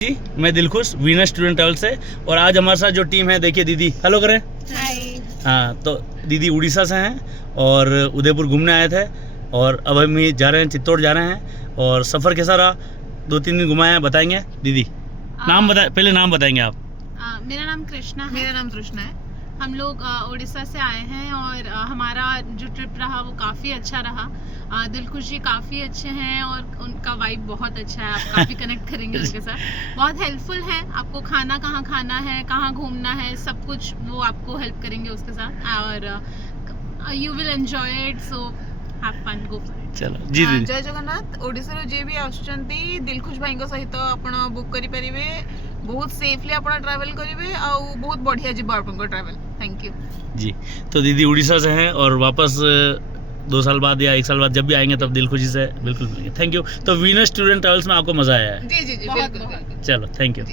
जी मैं Dilkhush Venus student travel से। और आज हमारे साथ जो टीम है, देखिए दीदी हेलो करें। हाय। हाँ, तो दीदी उड़ीसा से हैं और उदयपुर घूमने आए थे और अब हम ये जा रहे हैं, चित्तौड़ जा रहे हैं। और सफ़र कैसा रहा, 2-3 दिन घुमाए हैं, बताएंगे। दीदी नाम बता, पहले नाम बताएंगे आप। मेरा नाम कृष्णा है। मेरा नाम तृष्णा है। हम लोग उड़ीसा से आए हैं और हमारा जो ट्रिप रहा वो काफ़ी अच्छा रहा। दिलखुश जी काफ़ी अच्छे हैं और उनका वाइब बहुत अच्छा है। आप काफ़ी कनेक्ट करेंगे उनके साथ। बहुत हेल्पफुल है, आपको खाना कहाँ खाना है, कहाँ घूमना है, सब कुछ वो आपको हेल्प करेंगे उसके साथ। और you will enjoy it, so have fun, go for it. चलो जी दीदी। जय जगन्नाथ। ओडिसा जे भी आछंती दिलखुश भाई सहित आपण बुक करि परिबे, बहुत सेफली आपण ट्रैवल करिवे आ बहुत बढ़िया जीव आपन ट्रैवल। थैंक यू जी। तो दीदी उड़ीसा से हैं और वापस 2 साल बाद या 1 साल बाद जब भी आएंगे तब दिलखुशी से बिल्कुल मिलेंगे। Thank you. तो वीनस स्टूडेंट ट्रैवल्स में आपको मज़ा आया है? जी जी जी, बिल्कुल बिल्कुल। चलो थैंक यू।